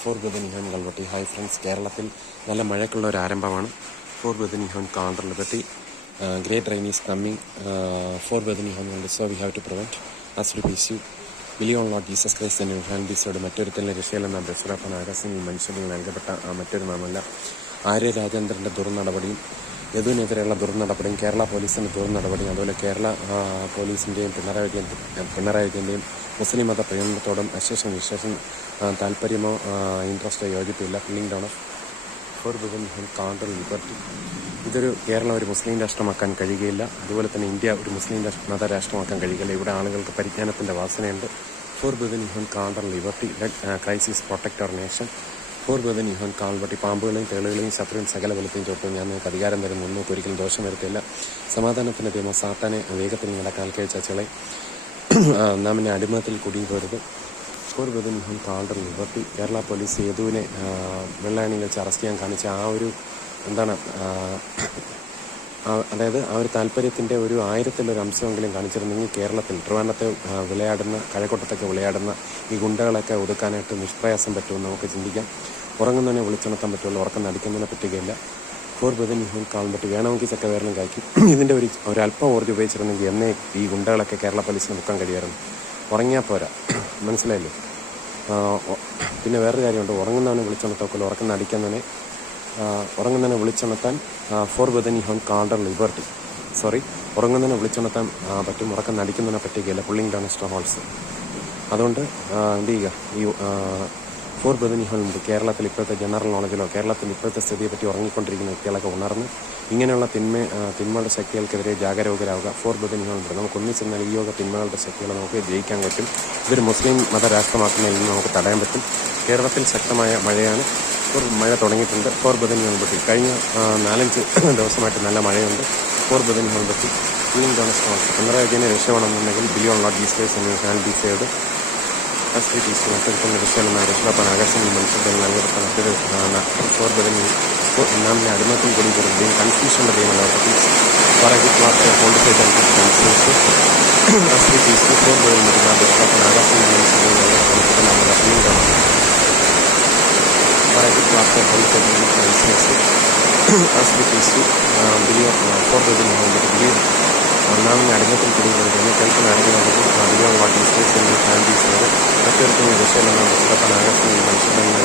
Four ബദനിഹോൻ കൽവട്ടി. Hi friends, കേരളത്തിൽ നല്ല മഴയ്ക്കുള്ള ഒരു ആരംഭമാണ്. ഫോർ ബദനിഹോൻ കാണ്ടർ liberty. Great rain is coming for ബദനിഹോൻ കണ്ട്, so we have to prevent us we peace you. Believe on Lord Jesus Christ എന്ന ഹാൻഡീസോട് മറ്റൊരുത്തലിനെ രക്ഷയിലെന്ന ബസുറാപ്പൻ ആകാശങ്ങളിൽ മനുഷ്യരിൽ നൽകപ്പെട്ട മറ്റൊരു നാമല്ല. ആര്യ രാജേന്ദ്രൻ്റെ ദുർനടപടിയും യദുവിനെതിരെയുള്ള ദുർനടപടിയും കേരള പോലീസിൻ്റെ ദുർനടപടിയും അതുപോലെ കേരള പോലീസിൻ്റെയും പിണറായി വിജയൻ്റെയും മുസ്ലിം മത പ്രയോജനത്തോടും അശേഷം വിശേഷം താല്പര്യമോ ഇൻട്രസ്റ്റോ യോജിപ്പില്ല. പില്ലിംഗ് ഡൗൺ ഓഫ് ഫോർ ബദനിഹോൻ കാണ്ടർ ലിബർട്ടി. ഇതൊരു കേരളം ഒരു മുസ്ലിം രാഷ്ട്രമാക്കാൻ കഴിയുകയില്ല. അതുപോലെ തന്നെ ഇന്ത്യ ഒരു മുസ്ലിം മത രാഷ്ട്രമാക്കാൻ കഴിയുകയില്ല. ഇവിടെ ആളുകൾക്ക് പരിജ്ഞാനത്തിൻ്റെ വാസനയുണ്ട്. ഫോർ ബദനിഹോൻ കാണ്ടർ liberty. Crisis protect our nation. For ബദനിഹോൻ കാൽവട്ടി. പാമ്പുകളെയും തേളുകളെയും ശത്രുവും സകല ബലത്തെയും ചോട്ടും ഞാൻ നിങ്ങൾക്ക് അധികാരം തരുന്നു. നിങ്ങൾക്ക് ഒരിക്കലും ദോഷം വരുത്തില്ല. സമാധാനത്തിൻ്റെ ദൈവം സാത്താനെ വേഗത്തിൽ നിങ്ങളുടെ കാൽക്കഴിച്ച ചളെ നാം എന്നെ അടിമത്തിൽ കുടുങ്ങിപ്പോരുത്. ഫോർ ബദനിഹോൻ കാണ്ടർ ലിബർട്ടി. കേരള പോലീസ് യദുവിനെ വെള്ളായണിയിൽ വെച്ച് അറസ്റ്റ് ചെയ്യാൻ കാണിച്ച ആ ഒരു അതായത് ആ ഒരു താല്പര്യത്തിൻ്റെ ഒരു 1000-ലൊരു അംശമെങ്കിലും കാണിച്ചിരുന്നെങ്കിൽ കേരളത്തിൽ ട്രിവാൻഡ്രത്തെ വിളയാടുന്ന കഴക്കൂട്ടത്തൊക്കെ വിളയാടുന്ന ഈ ഗുണ്ടകളൊക്കെ ഒതുക്കാനായിട്ട് നിഷ്പ്രയാസം പറ്റുമെന്ന് നമുക്ക് ചിന്തിക്കാം. ഉറങ്ങുന്നതിനെ വിളിച്ചുണർത്താൻ പറ്റുള്ളൂ, ഉറക്കം നടിക്കുന്നതിനെ പറ്റുകയില്ല. ഫോർ ബദനിഹോൻ കാൽവട്ടി. വേണമെങ്കിൽ ചക്കവേറിലും കായ്ക്കും. ഇതിൻ്റെ ഒരല്പം ഊർജ്ജം ഉപയോഗിച്ചിരുന്നെങ്കിൽ എന്നേ ഈ ഗുണ്ടകളൊക്കെ കേരള പോലീസിന് മുക്കാൻ കഴിയായിരുന്നു. ഉറങ്ങിയാൽ പോരാ, മനസ്സിലായില്ലേ? പിന്നെ വേറൊരു കാര്യമുണ്ട്, ഉറങ്ങുന്നവനെ വിളിച്ചുണർത്താൻ ഉറങ്ങുന്നതിനെ വിളിച്ചുണർത്താൻ ഫോർ ബദനിഹോൻ കാണ്ടർ ലിബർട്ടി. ഉറങ്ങുന്നതിനെ വിളിച്ചുണർത്താൻ പറ്റും, ഉറക്കം നടിക്കുന്നതിനെ പറ്റുകയില്ല. Pulling down extra holes. അതുകൊണ്ട് എന്ത് ചെയ്യുക, ഈ ഫോർ ബദനിഹോൻ കേരളത്തിൽ ഇപ്പോഴത്തെ ജനറൽ നോളജിലോ കേരളത്തിൽ ഇപ്പോഴത്തെ സ്ഥിതിയെപ്പറ്റി ഉറങ്ങിക്കൊണ്ടിരിക്കുന്ന വ്യക്തികളൊക്കെ ഉണർന്ന് ഇങ്ങനെയുള്ള തിന്മകളുടെ ശക്തികൾക്കെതിരെ ജാഗരൂകരാവുക. ഫോർ ബദനിഹോൻ നമുക്ക് ഒന്നിച്ചെന്നാൽ ഈ തിന്മകളുടെ ശക്തികളെ നമുക്ക് ജയിക്കാൻ പറ്റും. ഇതൊരു മുസ്ലിം മത രാഷ്ട്രമാക്കുന്നതിൽ നിന്ന് നമുക്ക് തടയാൻ പറ്റും. കേരളത്തിൽ ശക്തമായ മഴയാണ്. മഴ തുടങ്ങിയിട്ടുണ്ട്. ഫോർ ബദനിഹോൻ പറ്റി കഴിഞ്ഞ 4-5 ദിവസമായിട്ട് നല്ല മഴയുണ്ട്. ഫോർ ബദനിഹോൻ പറ്റി കൂളിംഗ് ഡൗൺ സ്ട്രോങ്. പിണറായി വിജയനെ രക്ഷപ്പെടണമെന്നുണ്ടെങ്കിൽ ബിലിയോൺ ലോട്ട് ജീസസ് എന്ന ഹാൻഡീസയോട് മറ്റൊരുത്തന്നെ രക്ഷയിലെന്ന രക്ഷാപ്പാൻ ആകാശങ്ങളിൽ മനുഷ്യർക്ക് നൽകപ്പെട്ട മറ്റൊരു ഫോർ ബദനിഹോൻ നാം അടിമത്തിൽ കൂടി ബീങ് കൺഫ്യൂഷൻ്റെ ദൈവം ഫോർ ബദനിഹോൻ രക്ഷാപ്പാൻ ആകാശങ്ങളിൽ മനുഷ്യർക്ക് after political crisis as we face for the believe നാം അടിമത്തിൽ കുടികൊടുക്കുന്നു കേൾക്കുന്ന അടങ്ങിയവർക്ക് ബിലിയോൺ ലോട്ട് ജീസസ് എന്ന ഹാൻഡീസോട് മറ്റൊരുത്തന്നെ രക്ഷയിലെന്ന രക്ഷാപ്പാൻ ആകാശങ്ങളിൽ മനുഷ്യരുടെ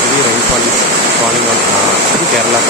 heavy rainfall is falling on Kerala.